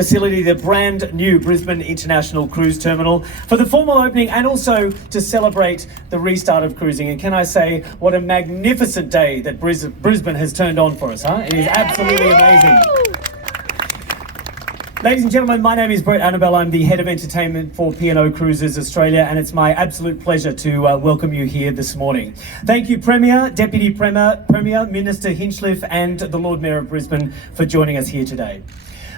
facility, the brand new Brisbane International Cruise Terminal, for the formal opening and also to celebrate the restart of cruising. And can I say, what a magnificent day that Brisbane has turned on for us, huh? It is absolutely amazing. Ladies and gentlemen, my name is Brett Annabelle. I'm the Head of Entertainment for P&O Cruises Australia, and it's my absolute pleasure to welcome you here this morning. Thank you, Premier, Deputy Premier, Minister Hinchliffe, and the Lord Mayor of Brisbane for joining us here today.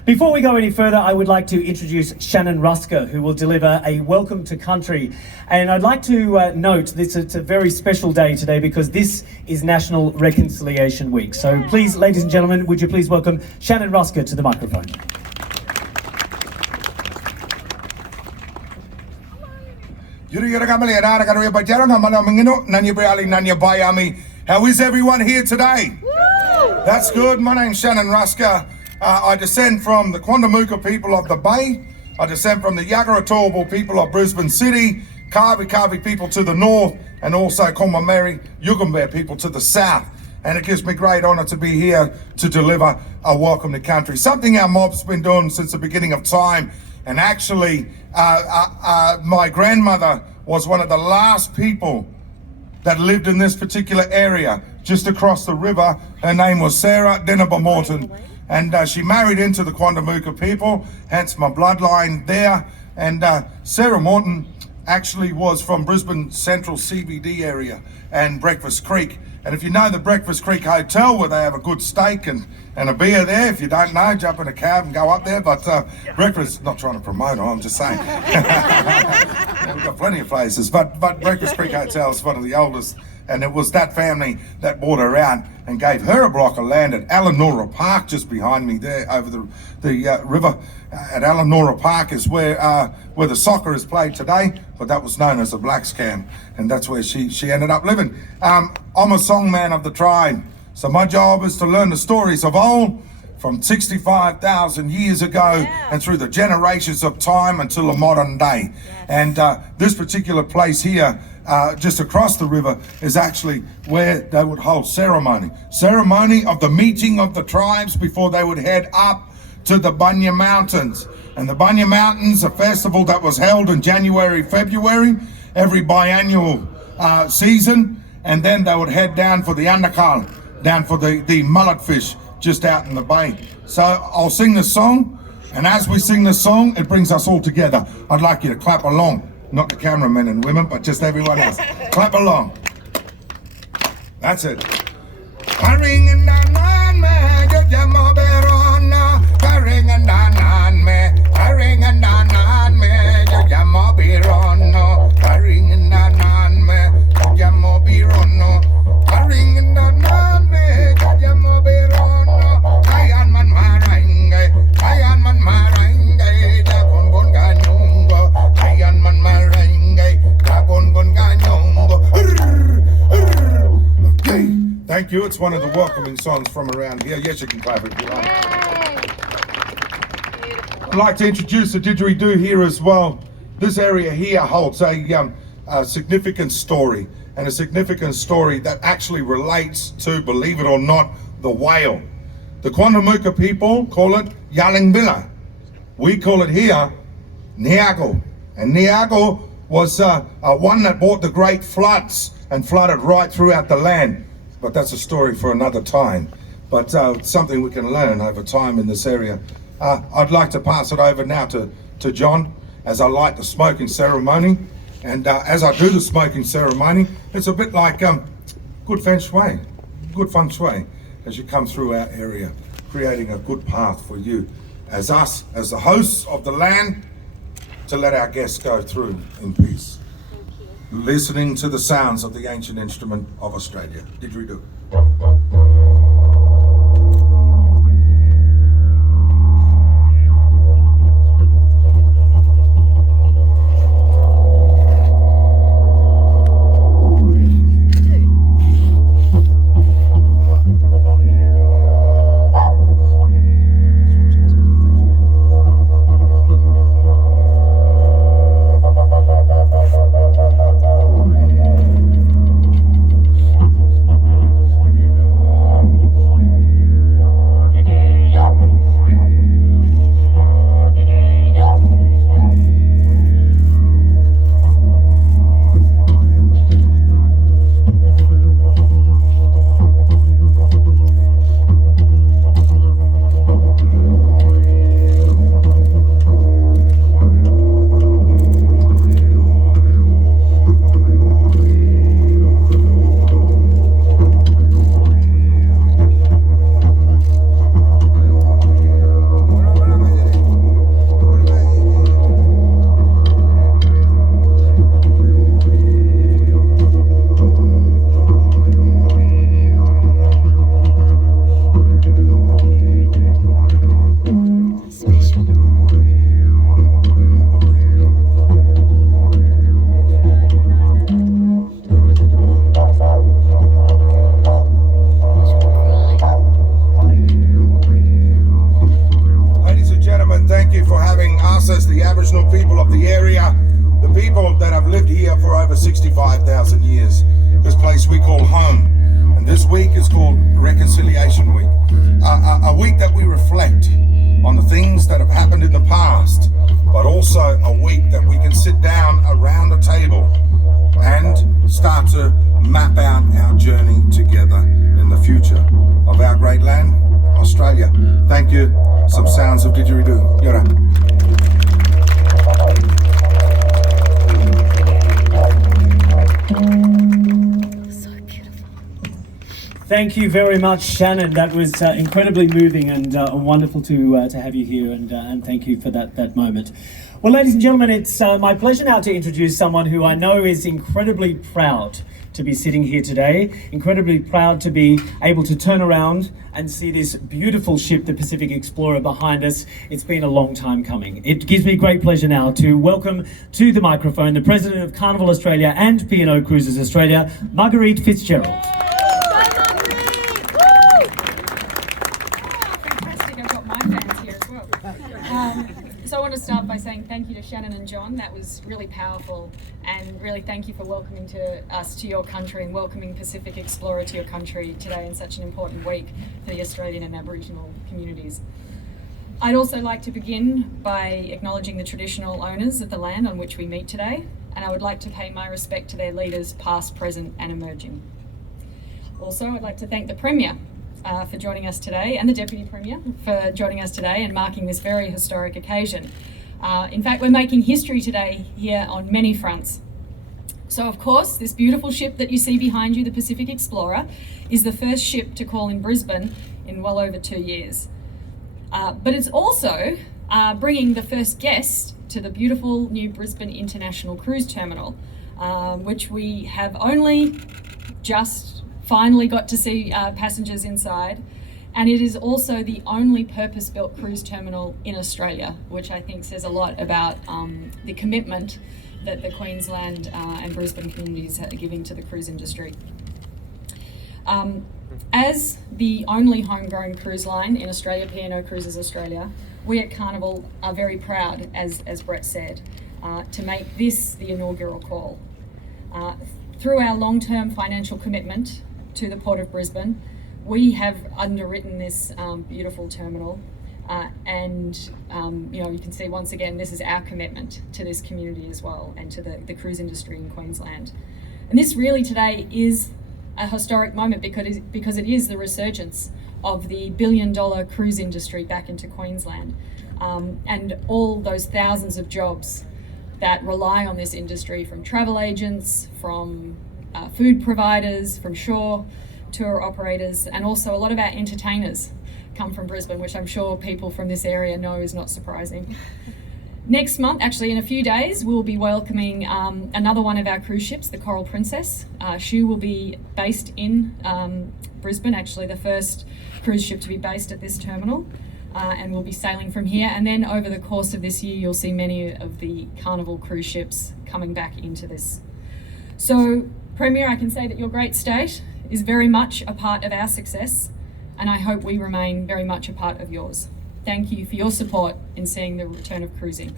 Before we go any further, I would like to introduce Shannon Rusker, who will deliver a welcome to country. And I'd like to note this, it's a very special day today because this is National Reconciliation Week. So please, ladies and gentlemen, would you please welcome Shannon Rusker to the microphone. How is everyone here today? That's good. My name's Shannon Rusker. I descend from the Quandamooka people of the Bay. I descend from the Yagara people of Brisbane City, Kavi people to the north, and also Komameri Yugambeh people to the south. And it gives me great honour to be here to deliver a welcome to country. Something our mob's been doing since the beginning of time. And actually, my grandmother was one of the last people that lived in this particular area, just across the river. Her name was Sarah Denaba Morton. And she married into the Quandamooka people, hence my bloodline there. And Sarah Morton actually was from Brisbane Central CBD area and Breakfast Creek. And if you know the Breakfast Creek Hotel, where they have a good steak and a beer there, if you don't know, jump in a cab and go up there. But breakfast, not trying to promote it, I'm just saying. We've got plenty of places, but Breakfast Creek Hotel is one of the oldest. And it was that family that bought her out and gave her a block of land at Alanora Park, just behind me there, over the river. At Alanora Park is where the soccer is played today, but that was known as the Blacks Camp, and that's where she ended up living. I'm a songman of the tribe, so my job is to learn the stories of old, from 65,000 years ago and through the generations of time until the modern day. And this particular place here, just across the river, is actually where they would hold ceremony of the meeting of the tribes before they would head up to the Bunya Mountains. And the Bunya Mountains, a festival that was held in January, February, every biannual season. And then they would head down for the Andakal, down for the mullet fish, just out in the bay. So I'll sing the song, and as we sing the song, it brings us all together. I'd like you to clap along. Not the cameramen and women, but just everyone else. Clap along. That's it. Thank you. It's one of the welcoming songs from around here. Yes, you can clap if you like. I'd like to introduce the didgeridoo here as well. This area here holds a significant story, and a significant story that actually relates to, believe it or not, the whale. The Quandamooka people call it Yalingbilla. We call it here Niago. And Niago was one that brought the great floods and flooded right throughout the land. But that's a story for another time. But something we can learn over time in this area. I'd like to pass it over now to John as I light the smoking ceremony. And as I do the smoking ceremony, it's a bit like good feng shui as you come through our area, creating a good path for you as us, as the hosts of the land, to let our guests go through in peace. Listening to the sounds of the ancient instrument of Australia. Didgeridoo. having us as the Aboriginal people of the area, the people that have lived here for over 65,000 years, this place we call home. And this week is called Reconciliation Week, a week that we reflect on the things that have happened in the past, but also a week that we can sit down around a table and start to map out our journey together in the future of our great land, Australia. Thank you. Some sounds of didgeridoo. Yora. Thank you very much, Shannon. That was incredibly moving and wonderful to have you here, and thank you for that moment. Well, ladies and gentlemen, it's my pleasure now to introduce someone who I know is incredibly proud to be sitting here today, incredibly proud to be able to turn around and see this beautiful ship, the Pacific Explorer, behind us. It's been a long time coming. It gives me great pleasure now to welcome to the microphone the President of Carnival Australia and P&O Cruises Australia, Marguerite Fitzgerald. So I want to start by saying thank you to Shannon and John. That was really powerful, and really thank you for welcoming us to your country and welcoming Pacific Explorer to your country today in such an important week for the Australian and Aboriginal communities. I'd also like to begin by acknowledging the traditional owners of the land on which we meet today, and I would like to pay my respect to their leaders past, present and emerging. Also, I'd like to thank the Premier for joining us today, and the Deputy Premier for joining us today and marking this very historic occasion. In fact, we're making history today here on many fronts. So of course, this beautiful ship that you see behind you, the Pacific Explorer, is the first ship to call in Brisbane in well over 2 years. But it's also bringing the first guest to the beautiful new Brisbane International Cruise Terminal, which we have only just finally got to see passengers inside, and it is also the only purpose-built cruise terminal in Australia, which I think says a lot about the commitment that the Queensland and Brisbane communities are giving to the cruise industry. As the only homegrown cruise line in Australia, P&O Cruises Australia, we at Carnival are very proud, as Brett said, to make this the inaugural call. Through our long-term financial commitment to the Port of Brisbane, we have underwritten this beautiful terminal, and you can see once again this is our commitment to this community as well, and to the cruise industry in Queensland. And this really today is a historic moment because it is the resurgence of the billion-dollar cruise industry back into Queensland, and all those thousands of jobs that rely on this industry, from travel agents, from food providers, from shore tour operators, and also a lot of our entertainers come from Brisbane, which I'm sure people from this area know is not surprising. Next month, actually in a few days, we'll be welcoming another one of our cruise ships, the Coral Princess. She will be based in Brisbane, actually the first cruise ship to be based at this terminal, and we'll be sailing from here. And then over the course of this year, you'll see many of the Carnival cruise ships coming back into this. So, Premier, I can say that your great state is very much a part of our success, and I hope we remain very much a part of yours. Thank you for your support in seeing the return of cruising.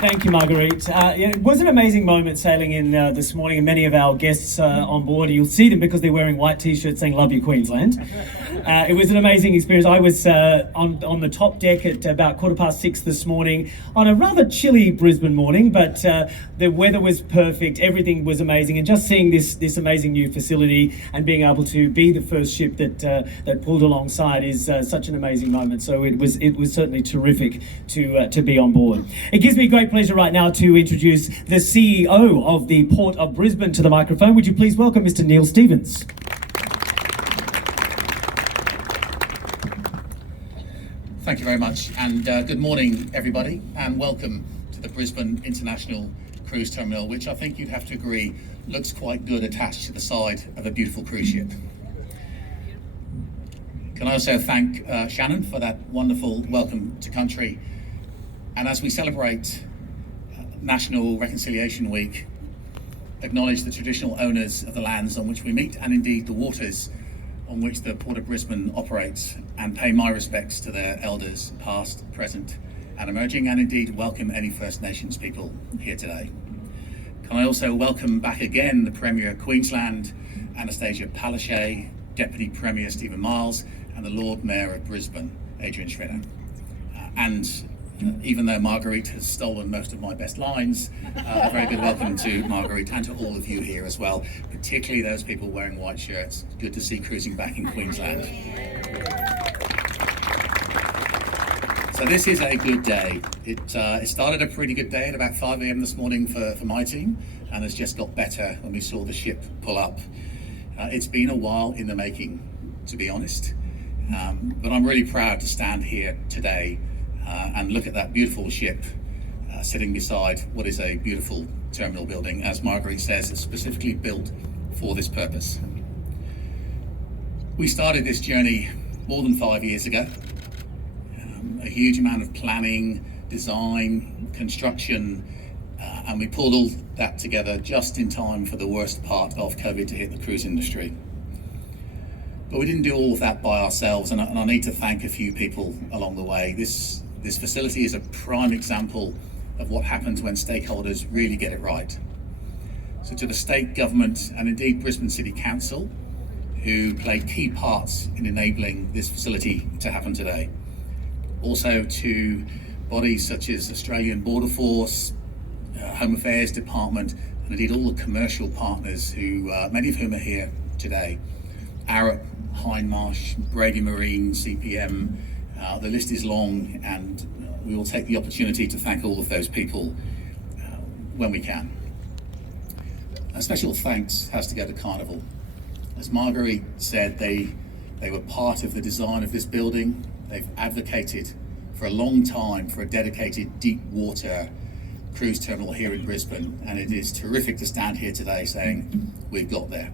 Thank you, Marguerite. It was an amazing moment sailing in this morning, and many of our guests on board, you'll see them because they're wearing white t-shirts saying "Love you, Queensland." It was an amazing experience. I was on the top deck at about 6:15 this morning on a rather chilly Brisbane morning, but the weather was perfect, everything was amazing, and just seeing this amazing new facility and being able to be the first ship that pulled alongside is such an amazing moment. So it was certainly terrific to be on board. It gives me great pleasure right now to introduce the CEO of the Port of Brisbane to the microphone. Would you please welcome Mr. Neil Stevens? Thank you very much, and good morning everybody, and welcome to the Brisbane International Cruise Terminal, which I think you'd have to agree looks quite good attached to the side of a beautiful cruise ship. Can I also thank Shannon for that wonderful welcome to country, and as we celebrate National Reconciliation Week, acknowledge the traditional owners of the lands on which we meet, and indeed the waters on which the Port of Brisbane operates, and pay my respects to their elders, past, present, and emerging, and indeed welcome any First Nations people here today. Can I also welcome back again the Premier of Queensland, Anastasia, Deputy Premier Stephen Miles, and the Lord Mayor of Brisbane, Adrian Schroeder. Even though Marguerite has stolen most of my best lines, a very good welcome to Marguerite and to all of you here as well, particularly those people wearing white shirts. Good to see cruising back in Queensland. So this is a good day. It started a pretty good day at about 5 a.m. this morning for my team, and has just got better when we saw the ship pull up. It's been a while in the making, to be honest, but I'm really proud to stand here today and look at that beautiful ship sitting beside what is a beautiful terminal building. As Marguerite says, it's specifically built for this purpose. We started this journey more than 5 years ago. A huge amount of planning, design, construction, and we pulled all that together just in time for the worst part of COVID to hit the cruise industry. But we didn't do all of that by ourselves, and I need to thank a few people along the way. This facility is a prime example of what happens when stakeholders really get it right. So to the state government and indeed Brisbane City Council, who played key parts in enabling this facility to happen today. Also to bodies such as Australian Border Force, Home Affairs Department, and indeed all the commercial partners who, many of whom are here today. Arup, Hindmarsh, Brady Marine, CPM, the list is long, and we will take the opportunity to thank all of those people when we can. A special thanks has to go to Carnival. As Marguerite said, they were part of the design of this building. They've advocated for a long time for a dedicated deep water cruise terminal here in Brisbane, and it is terrific to stand here today saying we've got there.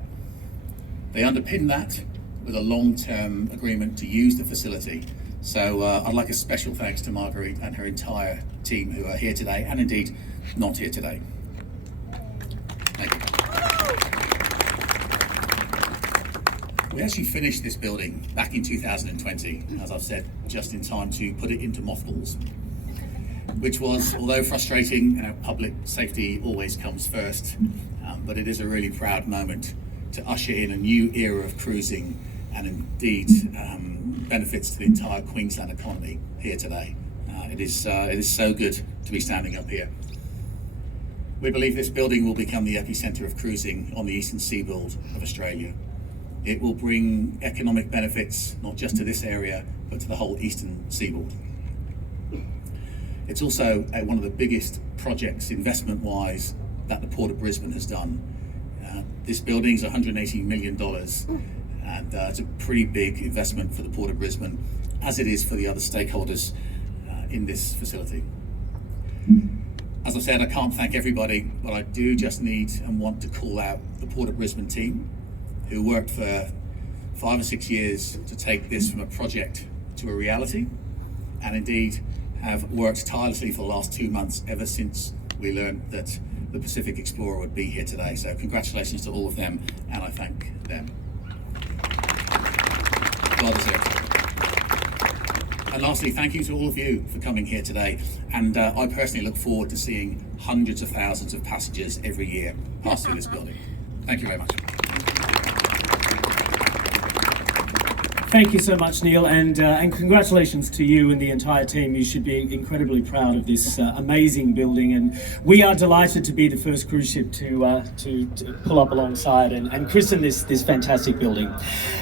They underpin that with a long-term agreement to use the facility. So I'd like a special thanks to Marguerite and her entire team who are here today, and indeed not here today. Thank you. We actually finished this building back in 2020, as I've said, just in time to put it into mothballs, which was, although frustrating, public safety always comes first, but it is a really proud moment to usher in a new era of cruising and indeed benefits to the entire Queensland economy here today. It is so good to be standing up here. We believe this building will become the epicentre of cruising on the eastern seaboard of Australia. It will bring economic benefits, not just to this area, but to the whole eastern seaboard. It's also one of the biggest projects, investment-wise, that the Port of Brisbane has done. This building is $180 million, and it's a pretty big investment for the Port of Brisbane, as it is for the other stakeholders in this facility. As I said, I can't thank everybody, but I do just need and want to call out the Port of Brisbane team, who worked for 5 or 6 years to take this from a project to a reality, and indeed have worked tirelessly for the last 2 months ever since we learned that the Pacific Explorer would be here today. So congratulations to all of them, and I thank them. Well deserved. And lastly, thank you to all of you for coming here today. And I personally look forward to seeing hundreds of thousands of passengers every year pass through this building. Thank you very much. Thank you so much, Neil, and congratulations to you and the entire team. You should be incredibly proud of this amazing building, and we are delighted to be the first cruise ship to pull up alongside and christen this fantastic building.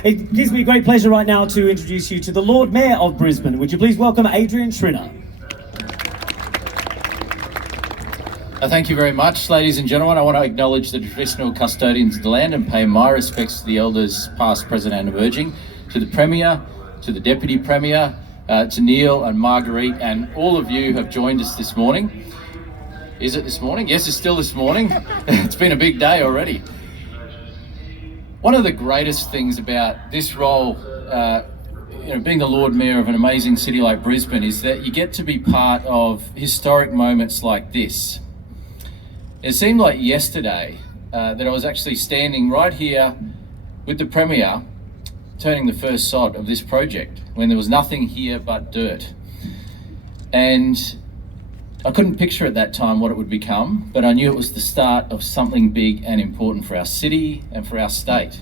It gives me great pleasure right now to introduce you to the Lord Mayor of Brisbane. Would you please welcome Adrian Schroeder? Thank you very much, ladies and gentlemen. I want to acknowledge the traditional custodians of the land and pay my respects to the elders past, present and emerging, to the Premier, to the Deputy Premier, to Neil and Marguerite, and all of you who have joined us this morning. Is it this morning? Yes, it's still this morning. It's been a big day already. One of the greatest things about this role, being the Lord Mayor of an amazing city like Brisbane, is that you get to be part of historic moments like this. It seemed like yesterday that I was actually standing right here with the Premier turning the first sod of this project when there was nothing here but dirt. And I couldn't picture at that time what it would become, but I knew it was the start of something big and important for our city and for our state.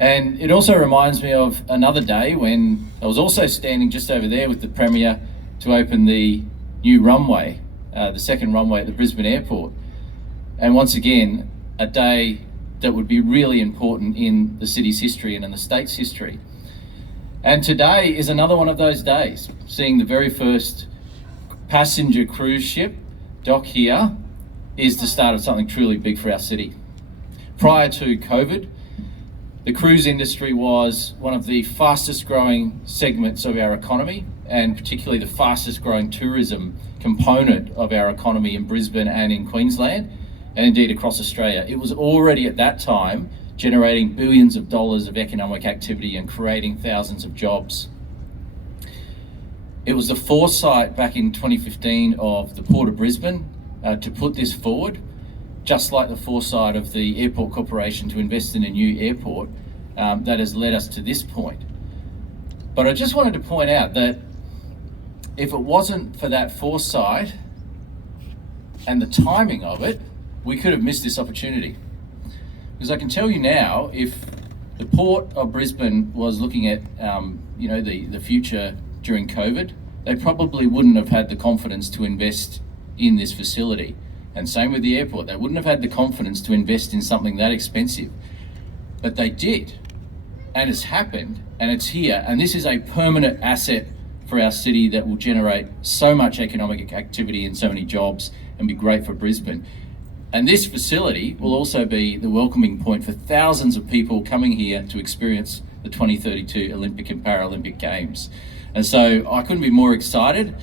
And it also reminds me of another day when I was also standing just over there with the Premier to open the new runway, the second runway at the Brisbane Airport. And once again, a day that would be really important in the city's history and in the state's history. And today is another one of those days, seeing the very first passenger cruise ship dock here is the start of something truly big for our city. Prior to COVID, the cruise industry was one of the fastest growing segments of our economy, and particularly the fastest growing tourism component of our economy in Brisbane and in Queensland, and indeed across Australia. It was already at that time generating billions of dollars of economic activity and creating thousands of jobs. It was the foresight back in 2015 of the Port of Brisbane to put this forward, just like the foresight of the Airport Corporation to invest in a new airport, that has led us to this point. But I just wanted to point out that if it wasn't for that foresight and the timing of it, we could have missed this opportunity. Because I can tell you now, if the Port of Brisbane was looking at the future during COVID, they probably wouldn't have had the confidence to invest in this facility. And same with the airport, they wouldn't have had the confidence to invest in something that expensive. But they did, and it's happened, and it's here, and this is a permanent asset for our city that will generate so much economic activity and so many jobs and be great for Brisbane. And this facility will also be the welcoming point for thousands of people coming here to experience the 2032 Olympic and Paralympic Games. And so I couldn't be more excited.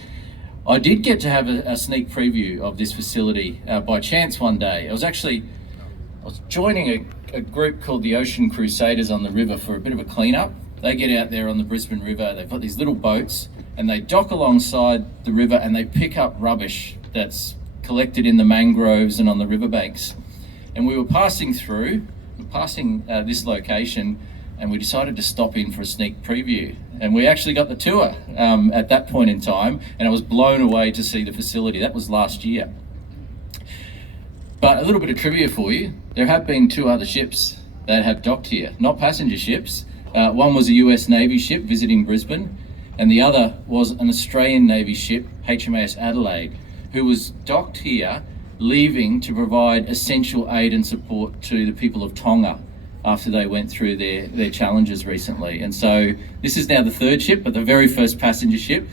I did get to have a sneak preview of this facility by chance one day. I was joining a group called the Ocean Crusaders on the river for a bit of a cleanup. They get out there on the Brisbane River, they've got these little boats and they dock alongside the river and they pick up rubbish that's collected in the mangroves and on the riverbanks. And we were passing this location, and we decided to stop in for a sneak preview. And we actually got the tour at that point in time, and I was blown away to see the facility. That was last year. But a little bit of trivia for you. There have been 2 other ships that have docked here, not passenger ships. One was a US Navy ship visiting Brisbane, and the other was an Australian Navy ship, HMAS Adelaide, who was docked here, leaving to provide essential aid and support to the people of Tonga after they went through their challenges recently. And so this is now the 3rd ship, but the very first passenger ship.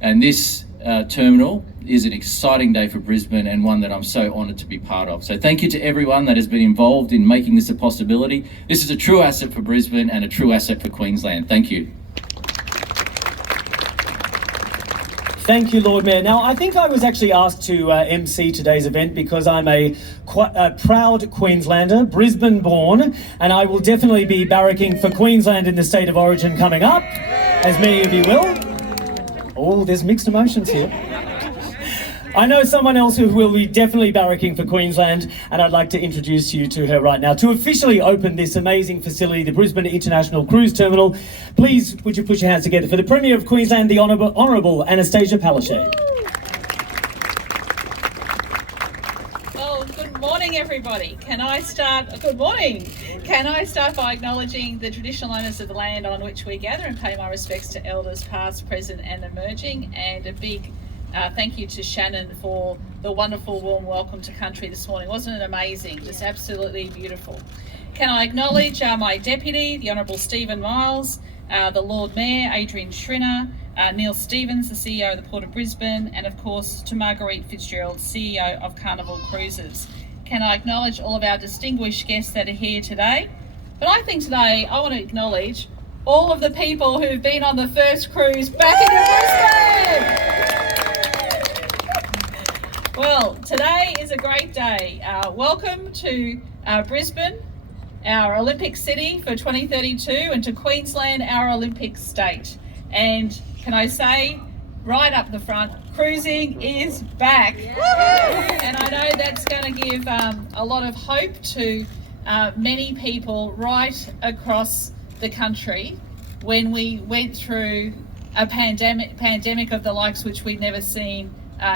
And this terminal is an exciting day for Brisbane and one that I'm so honoured to be part of. So thank you to everyone that has been involved in making this a possibility. This is a true asset for Brisbane and a true asset for Queensland. Thank you. Thank you, Lord Mayor. Now, I think I was actually asked to MC today's event because I'm a proud Queenslander, Brisbane born, and I will definitely be barracking for Queensland in the State of Origin coming up, as many of you will. Oh, there's mixed emotions here. I know someone else who will be definitely barracking for Queensland, and I'd like to introduce you to her right now. To officially open this amazing facility, the Brisbane International Cruise Terminal, please would you put your hands together for the Premier of Queensland, the Honourable Anastasia Palazczuk. Well, good morning, everybody. Good morning. Can I start by acknowledging the traditional owners of the land on which we gather and pay my respects to elders past, present and emerging, and a big thank you to Shannon for the wonderful warm welcome to country this morning. Wasn't it amazing? Just absolutely beautiful. Can I acknowledge my Deputy, the Honourable Stephen Miles, the Lord Mayor, Adrian Schrinner, Neil Stevens, the CEO of the Port of Brisbane, and of course to Marguerite Fitzgerald, CEO of Carnival Cruises. Can I acknowledge all of our distinguished guests that are here today? But I think today I want to acknowledge all of the people who've been on the first cruise back into Brisbane. Well, today is a great day. Welcome to Brisbane, our Olympic city for 2032, and to Queensland, our Olympic state. And can I say, right up the front, cruising is back. And I know that's going to give a lot of hope to many people right across the country when we went through a pandemic of the likes which we'd never seen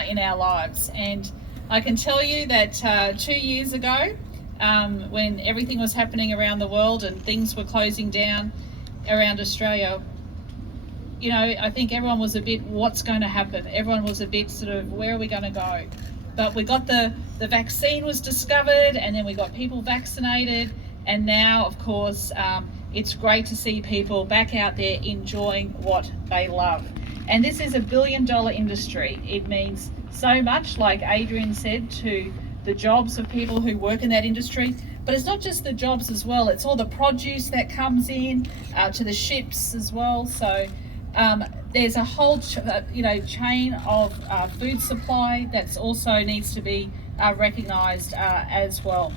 in our lives. And I can tell you that 2 years ago, when everything was happening around the world and things were closing down around Australia, you know, I think everyone was a bit, what's going to happen? Everyone was a bit sort of, where are we going to go? But we got the vaccine was discovered, and then we got people vaccinated, and now, of course, it's great to see people back out there enjoying what they love. And this is $1 billion industry. It means so much, like Adrian said, to the jobs of people who work in that industry. But it's not just the jobs as well, it's all the produce that comes in to the ships as well. So there's a whole chain of food supply that's also needs to be recognised as well.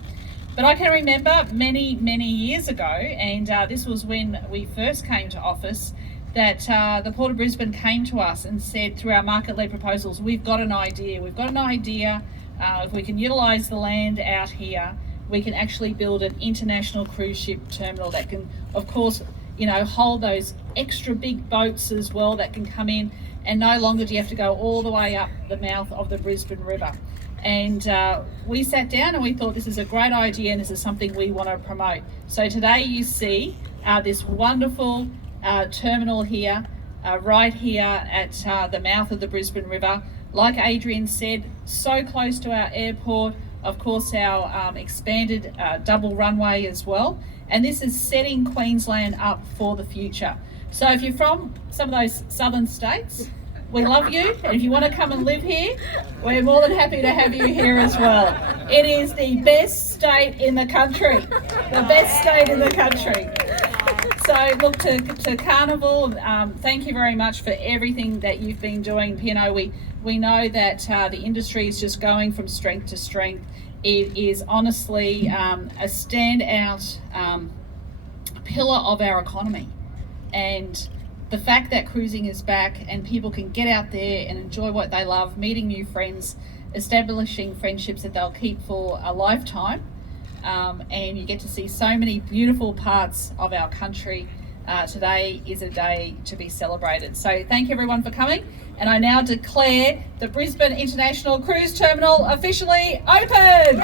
But I can remember many years ago, and this was when we first came to office, that the Port of Brisbane came to us and said, through our market-led proposals, we've got an idea. If we can utilise the land out here, we can actually build an international cruise ship terminal that can, of course, hold those extra big boats as well that can come in, and no longer do you have to go all the way up the mouth of the Brisbane River. And we sat down and we thought, this is a great idea and this is something we want to promote. So today you see this wonderful terminal here, right here at the mouth of the Brisbane River. Like Adrian said, so close to our airport, of course our expanded double runway as well. And this is setting Queensland up for the future. So if you're from some of those southern states, we love you, and if you want to come and live here, we're more than happy to have you here as well. It is the best state in the country, the best state in the country. So look, to Carnival, thank you very much for everything that you've been doing. We know that the industry is just going from strength to strength. It is honestly a standout pillar of our economy, and the fact that cruising is back and people can get out there and enjoy what they love, meeting new friends, establishing friendships that they'll keep for a lifetime, and you get to see so many beautiful parts of our country. Today is a day to be celebrated. So thank you everyone for coming, and I now declare the Brisbane International Cruise Terminal officially open.